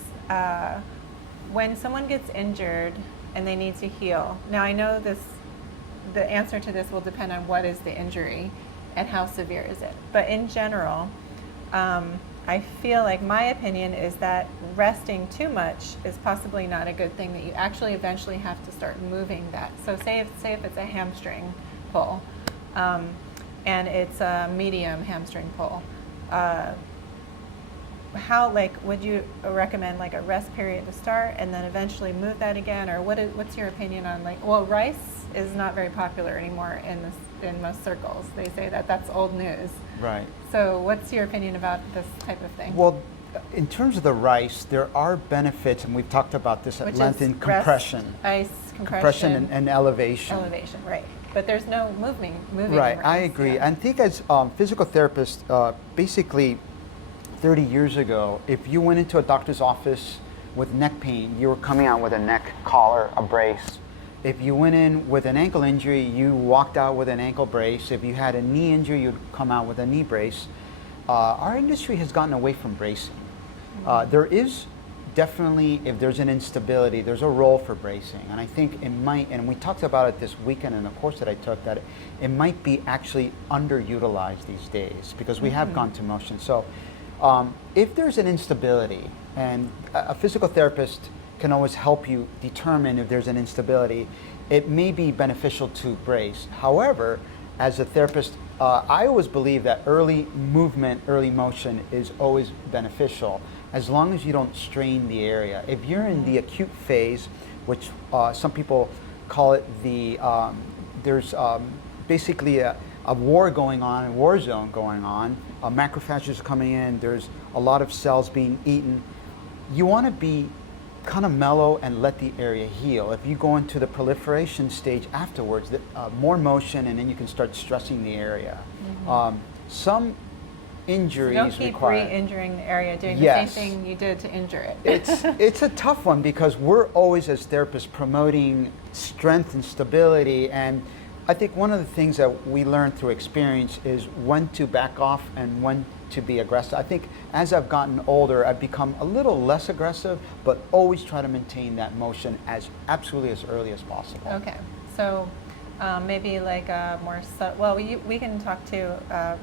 when someone gets injured and they need to heal. Now I know the answer to this will depend on what is the injury and how severe is it. But in general, I feel like my opinion is that resting too much is possibly not a good thing, that you actually eventually have to start moving that. So say if it's a hamstring pull, and it's a medium hamstring pull, how, like, would you recommend like a rest period to start and then eventually move that again, or what's your opinion on, like, well, rice is not very popular anymore in most circles. They say that's old news. Right. So what's your opinion about this type of thing? Well, in terms of the rice, there are benefits, and we've talked about this at length, in compression. Ice, Compression and elevation. Elevation, right. But there's no moving Right, in I rice, agree. yeah. I think as physical therapists, basically 30 years ago, if you went into a doctor's office with neck pain, you were coming out with a neck collar, a brace. If you went in with an ankle injury, you walked out with an ankle brace. If you had a knee injury, you'd come out with a knee brace. Our industry has gotten away from bracing. There is definitely, if there's an instability, there's a role for bracing. And I think it might, and we talked about it this weekend in a course that I took, that it might be actually underutilized these days because we have gone to motion. So if there's an instability, and a physical therapist can always help you determine if there's an instability, it may be beneficial to brace. However, as a therapist, I always believe that early movement, early motion is always beneficial, as long as you don't strain the area. If you're in the acute phase, which some people call it there's basically a war going on, a war zone going on, macrophages coming in, there's a lot of cells being eaten. You want to be kind of mellow and let the area heal. If you go into the proliferation stage afterwards, more motion, and then you can start stressing the area. Some injuries So don't keep require re-injuring the area, doing the Yes. same thing you did to injure it. it's a tough one because we're always, as therapists, promoting strength and stability, and I think one of the things that we learn through experience is when to back off and when to be aggressive. I think as I've gotten older, I've become a little less aggressive, but always try to maintain that motion as absolutely as early as possible. Okay, so maybe like a more well, we can talk too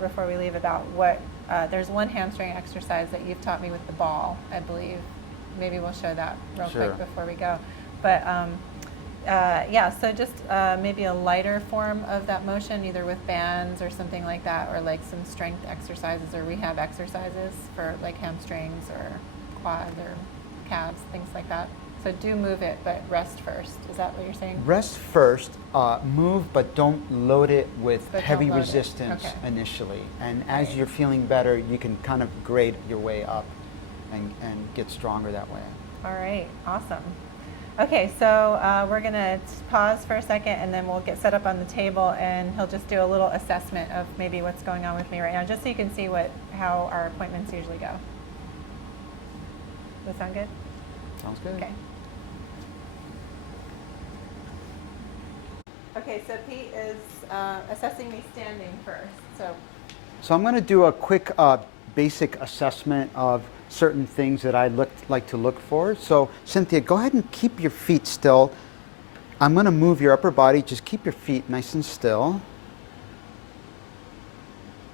before we leave about what there's one hamstring exercise that you've taught me with the ball, I believe. Maybe we'll show that real Sure. quick before we go. But yeah, so just maybe a lighter form of that motion, either with bands or something like that, or like some strength exercises or rehab exercises for like hamstrings or quads or calves, things like that. So do move it, but rest first. Is that what you're saying? Rest first, move, but don't load it with But heavy don't load it. resistance Okay. initially. And as Right. you're feeling better, you can kind of grade your way up and get stronger that way. All right, awesome. Okay, so we're going to pause for a second and then we'll get set up on the table and he'll just do a little assessment of maybe what's going on with me right now, just so you can see how our appointments usually go. Does that sound good? Sounds good. Okay. Okay, so Pete is assessing me standing first. So I'm going to do a quick basic assessment of certain things that I like to look for. So Cynthia, go ahead and keep your feet still. I'm going to move your upper body. Just keep your feet nice and still.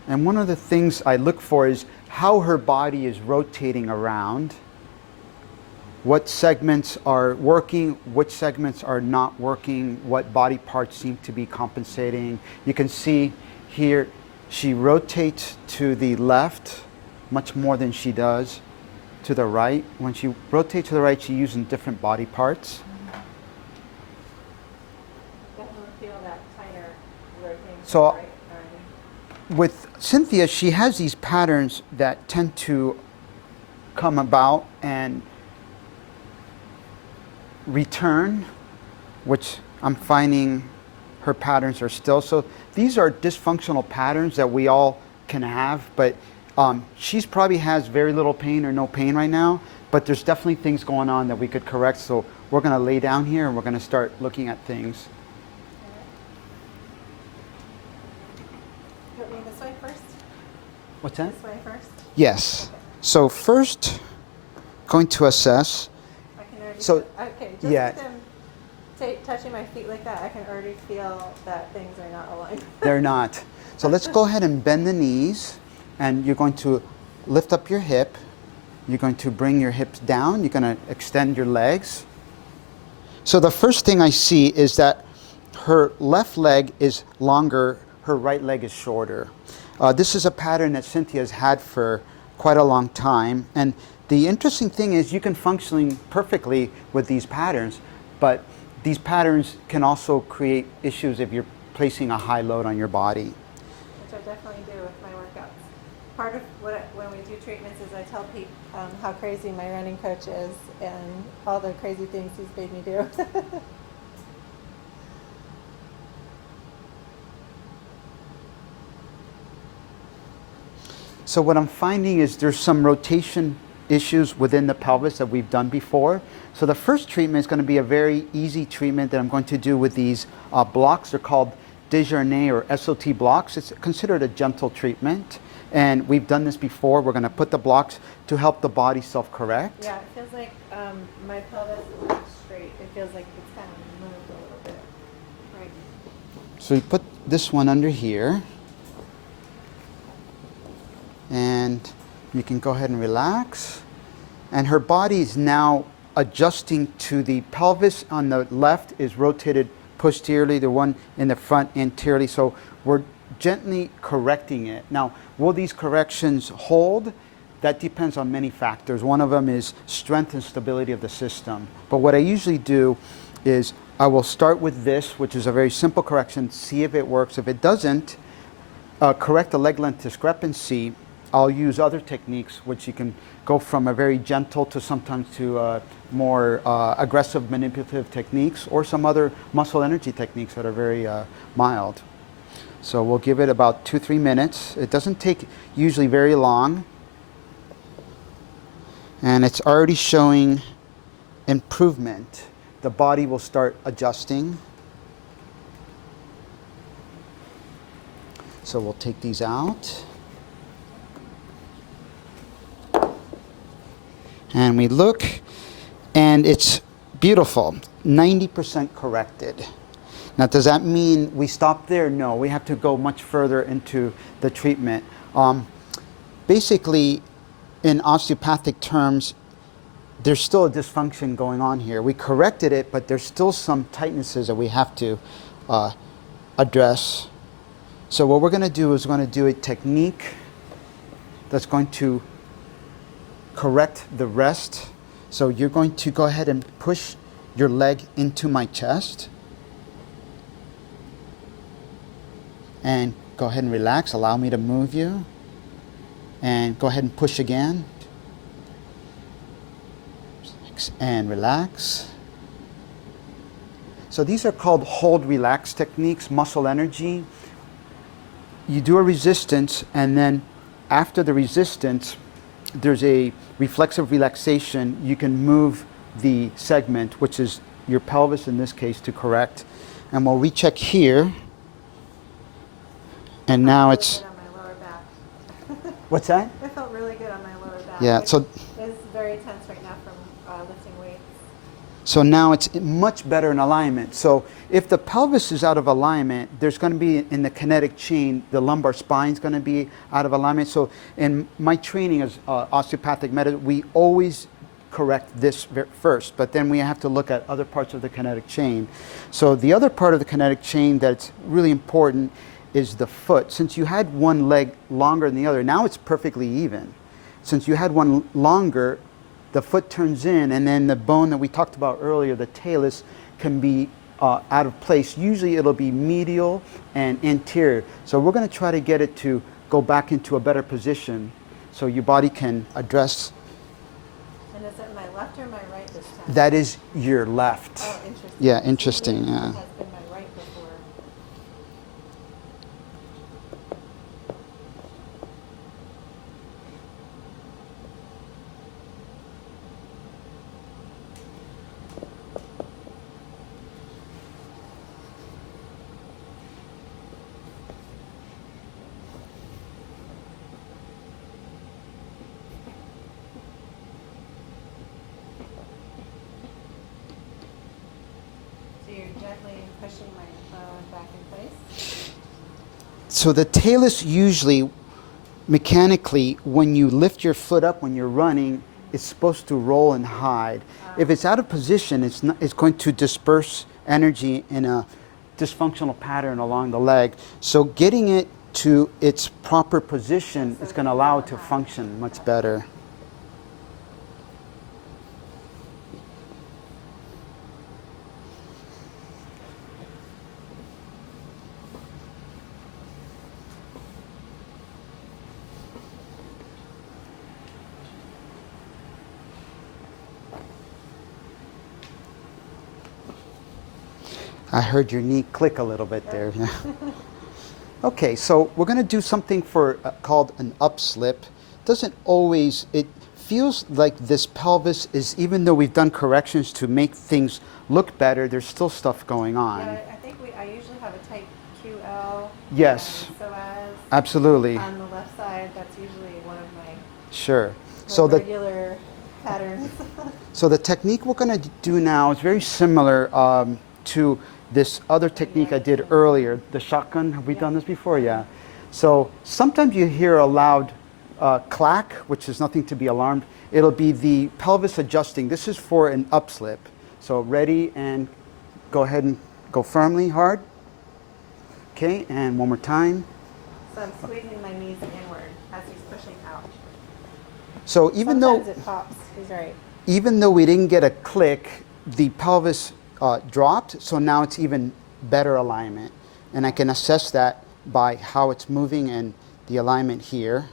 And one of the things I look for is how her body is rotating around. What segments are working, which segments are not working, what body parts seem to be compensating. You can see here she rotates to the left much more than she does to the right. When she rotates to the right, she's using different body parts. Definitely feel that tighter rotation. So right? with Cynthia, she has these patterns that tend to come about and return, which I'm finding her patterns are still. So these are dysfunctional patterns that we all can have, but she's probably has very little pain or no pain right now, but there's definitely things going on that we could correct. So we're going to lay down here and we're going to start looking at things. You want me this way first? What's that? This way first? Yes. Okay. So first, going to assess. I can already So, okay, just yeah. with them touching my feet like that, I can already feel that things are not aligned. They're not. So let's go ahead and bend the knees, and you're going to lift up your hip. You're going to bring your hips down. You're going to extend your legs. So the first thing I see is that her left leg is longer, her right leg is shorter. This is a pattern that Cynthia has had for quite a long time. And the interesting thing is you can function perfectly with these patterns, but these patterns can also create issues if you're placing a high load on your body. Which I definitely do with my workouts. Part of when we do treatments is I tell Pete how crazy my running coach is and all the crazy things he's made me do. So what I'm finding is there's some rotation issues within the pelvis that we've done before. So the first treatment is going to be a very easy treatment that I'm going to do with these blocks. They're called Desjardins or SOT blocks. It's considered a gentle treatment. And we've done this before. We're going to put the blocks to help the body self-correct. Yeah, it feels like my pelvis is not straight. It feels like it's kind of moved a little bit. Right. So we put this one under here. And you can go ahead and relax. And her body is now adjusting to the pelvis on the left is rotated posteriorly, the one in the front anteriorly. So we're gently correcting it. Now, will these corrections hold? That depends on many factors. One of them is strength and stability of the system. But what I usually do is I will start with this, which is a very simple correction, see if it works. If it doesn't, correct the leg length discrepancy. I'll use other techniques, which you can go from a very gentle to sometimes to more aggressive manipulative techniques, or some other muscle energy techniques that are very mild. So we'll give it about 2-3 minutes. It doesn't take usually very long. And it's already showing improvement. The body will start adjusting. So we'll take these out. And we look, and it's beautiful, 90% corrected. Now, does that mean we stop there? No, we have to go much further into the treatment. Basically, in osteopathic terms, there's still a dysfunction going on here. We corrected it, but there's still some tightnesses that we have to address. So what we're going to do is we're going to do a technique that's going to correct the rest. So you're going to go ahead and push your leg into my chest. And go ahead and relax. Allow me to move you. And go ahead and push again. And relax. So these are called hold relax techniques, muscle energy. You do a resistance, and then after the resistance, there's a reflexive relaxation. You can move the segment, which is your pelvis in this case, to correct. And we'll recheck here. And now it's... Good on my lower back. What's that? I felt really good on my lower back. Yeah, so... It's very tense right now from lifting weights. So now it's much better in alignment. So if the pelvis is out of alignment, there's going to be in the kinetic chain, the lumbar spine is going to be out of alignment. So in my training as osteopathic medicine, we always correct this first, but then we have to look at other parts of the kinetic chain. So the other part of the kinetic chain that's really important is the foot. Since you had one leg longer than the other, now it's perfectly even. Since you had one longer, the foot turns in, and then the bone that we talked about earlier, the talus, can be out of place. Usually it'll be medial and anterior. So we're going to try to get it to go back into a better position so your body can address. And is it my left or my right this time? That is your left. Oh, interesting. Yeah, interesting. Yeah. It has been my right before. So you're gently pushing my bone back in place. So the talus usually, mechanically, when you lift your foot up when you're running, it's supposed to roll and hide. If it's out of position, it's going to disperse energy in a dysfunctional pattern along the leg. So getting it to its proper position is going to allow it to function much better. I heard your knee click a little bit there. Yeah. Okay, so we're going to do something for called an upslip. Doesn't always, it feels like this pelvis is, even though we've done corrections to make things look better, there's still stuff going on. Yeah, I think I usually have a tight QL. Yes. And psoas. Absolutely. On the left side, that's usually one of my Sure. so regular patterns. So the technique we're going to do now is very similar to this other technique I did earlier, the shotgun. Have we done this before? Yeah. So sometimes you hear a loud clack, which is nothing to be alarmed. It'll be the pelvis adjusting. This is for an upslip. So ready, and go ahead and go firmly, hard. Okay, and one more time. So I'm squeezing my knees inward as he's pushing out. So even Sometimes it pops. He's right. even though we didn't get a click, the pelvis dropped, so now it's even better alignment. And I can assess that by how it's moving and the alignment here.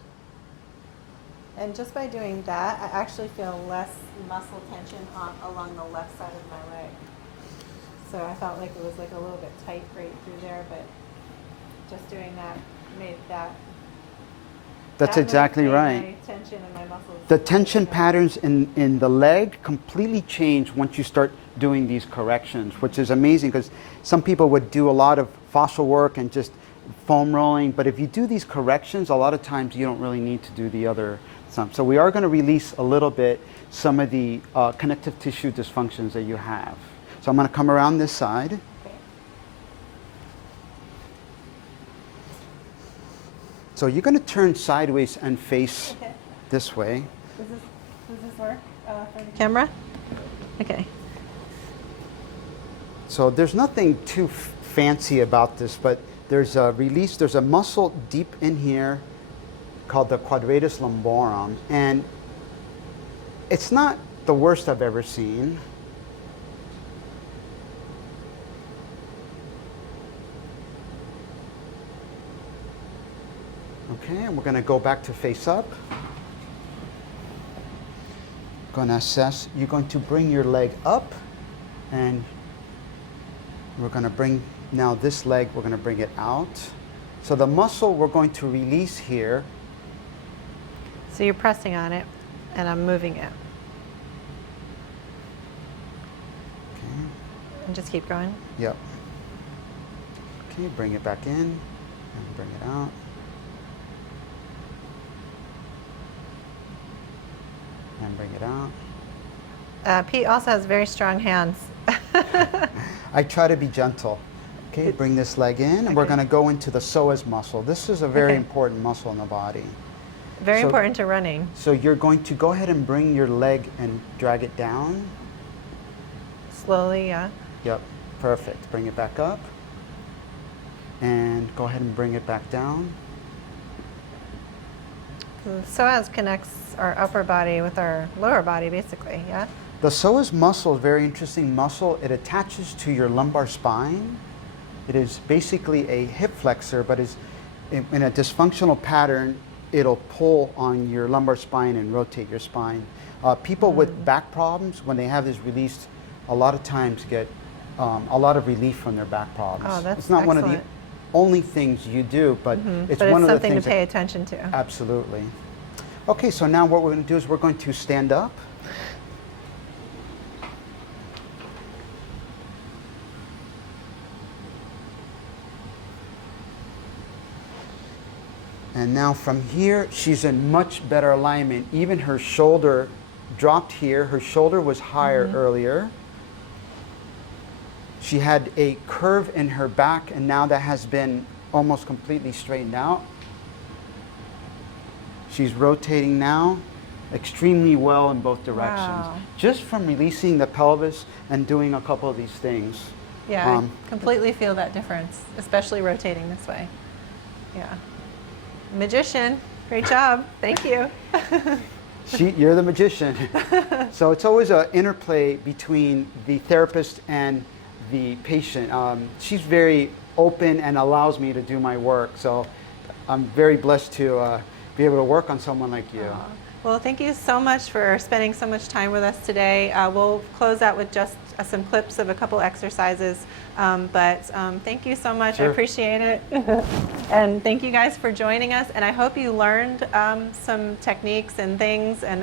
And just by doing that, I actually feel less muscle tension along the left side of my leg. So I felt like it was like a little bit tight right through there, but just doing that made that. That's that exactly made right. My tension in my muscles. The tension patterns in the leg completely change once you start doing these corrections, which is amazing because some people would do a lot of fascial work and just foam rolling, but if you do these corrections, a lot of times you don't really need to do the other stuff. So we are going to release a little bit some of the connective tissue dysfunctions that you have. So I'm going to come around this side. Okay. So you're going to turn sideways and face this way. Does this work for the camera? Okay. So there's nothing too fancy about this, but there's a release, there's a muscle deep in here called the quadratus lumborum, and it's not the worst I've ever seen. Okay, and we're going to go back to face up. Going to assess. You're going to bring your leg up and We're going to bring, now this leg, we're going to bring it out. So the muscle we're going to release here. So you're pressing on it, and I'm moving it. Okay. And just keep going. Yep. Okay, bring it back in, and bring it out. And bring it out. Pete also has very strong hands. I try to be gentle. Okay, bring this leg in, and we're going to go into the psoas muscle. This is a very important muscle in the body. Very important to running. So you're going to go ahead and bring your leg and drag it down. Slowly, yeah. Yep, perfect. Bring it back up. And go ahead and bring it back down. The psoas connects our upper body with our lower body, basically, yeah? The psoas muscle is a very interesting muscle. It attaches to your lumbar spine. It is basically a hip flexor, but is in a dysfunctional pattern, it'll pull on your lumbar spine and rotate your spine. People with back problems, when they have this released, a lot of times get a lot of relief from their back problems. Oh, that's it's not excellent. one of the only things you do, but it's but one it's of the something things to pay attention to. Absolutely. Okay, so now what we're going to do is we're going to stand up. And now from here, she's in much better alignment. Even her shoulder dropped here. Her shoulder was higher earlier. She had a curve in her back, and now that has been almost completely straightened out. She's rotating now extremely well in both directions. Wow. Just from releasing the pelvis and doing a couple of these things. Yeah, I completely feel that difference, especially rotating this way. Yeah. Magician, great job. Thank you. You're the magician. So it's always an interplay between the therapist and the patient. She's very open and allows me to do my work. So I'm very blessed to be able to work on someone like you. Well, thank you so much for spending so much time with us today. We'll close out with just some clips of a couple exercises, but thank you so much. Sure. I appreciate it. And thank you guys for joining us, and I hope you learned some techniques and things and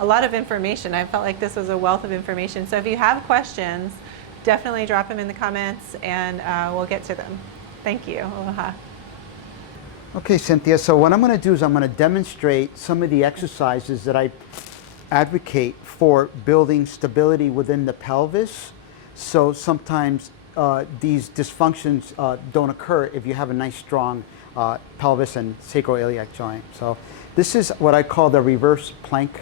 a lot of information. I felt like this was a wealth of information. So if you have questions, definitely drop them in the comments, and we'll get to them. Thank you. Aloha. Okay, Cynthia, so what I'm going to do is I'm going to demonstrate some of the exercises that I advocate for building stability within the pelvis. So sometimes these dysfunctions don't occur if you have a nice strong pelvis and sacroiliac joint. So this is what I call the reverse plank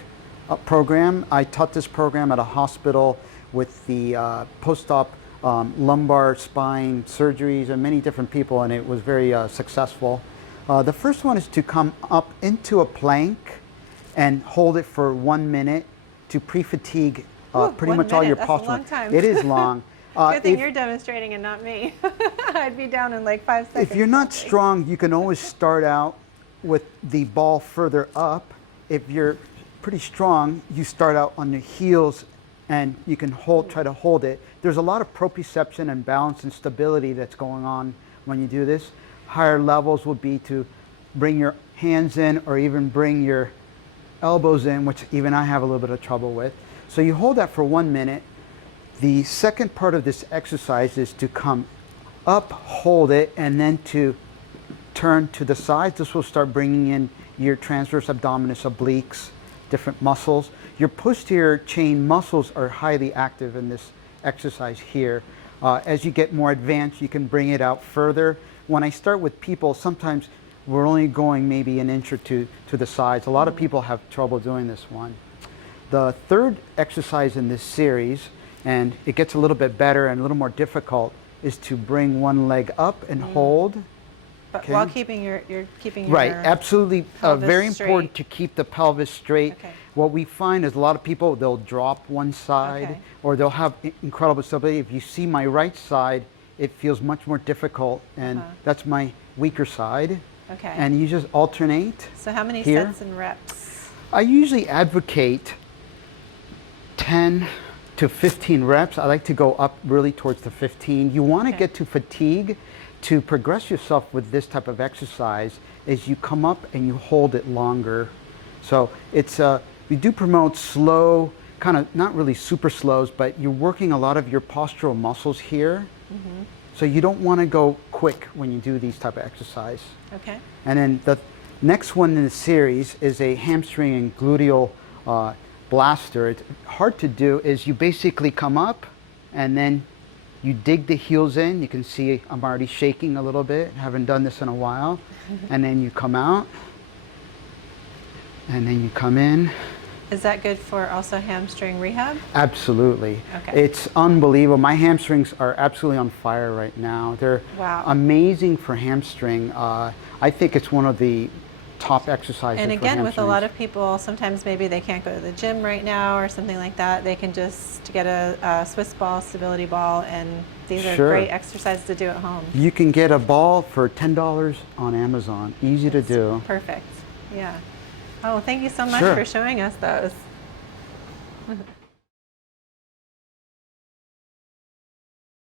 program. I taught this program at a hospital with the post-op lumbar spine surgeries and many different people, and it was very successful. The first one is to come up into a plank and hold it for 1 minute to pre-fatigue pretty much all your posture. That's a long time. It is long. Good thing you're demonstrating and not me. I'd be down in like 5 seconds. If you're not strong, you can always start out with the ball further up. If you're pretty strong, you start out on your heels and you can try to hold it. There's a lot of proprioception and balance and stability that's going on when you do this. Higher levels would be to bring your hands in or even bring your elbows in, which even I have a little bit of trouble with. So you hold that for 1 minute. The second part of this exercise is to come up, hold it, and then to turn to the sides. This will start bringing in your transverse abdominis obliques, different muscles. Your posterior chain muscles are highly active in this exercise here. As you get more advanced, you can bring it out further. When I start with people, sometimes we're only going maybe an inch or two to the sides. A lot of people have trouble doing this one. The third exercise in this series, and it gets a little bit better and a little more difficult, is to bring one leg up and hold. But while keeping your right, absolutely very straight. important to keep the pelvis straight. Okay. What we find is a lot of people, they'll drop one side or they'll have incredible stability. If you see my right side, it feels much more difficult, and that's my weaker side. Okay. And you just alternate. So how many here. sets and reps? I usually advocate 10 to 15 reps. I like to go up really towards the 15. You want to Okay. get to fatigue. To progress yourself with this type of exercise is you come up and you hold it longer. So it's we do promote slow, kind of not really super slows, but you're working a lot of your postural muscles here. So you don't want to go quick when you do these type of exercise. Okay. And then the next one in the series is a hamstring and gluteal blaster. It's hard to do. Is you basically come up and then you dig the heels in. You can see I'm already shaking a little bit. Haven't done this in a while. And then you come out. And then you come in. Is that good for also hamstring rehab? Absolutely. Okay. It's unbelievable. My hamstrings are absolutely on fire right now. They're Wow. amazing for hamstring. I think it's one of the top exercises And for again, with a hamstrings. lot of people, sometimes maybe they can't go to the gym right now or something like that. They can just get a Swiss ball, stability ball, and these are Sure. great exercises to do at home. You can get a ball for $10 on Amazon. Easy to do. Perfect. Yeah. Oh, thank you so much Sure. for showing us those.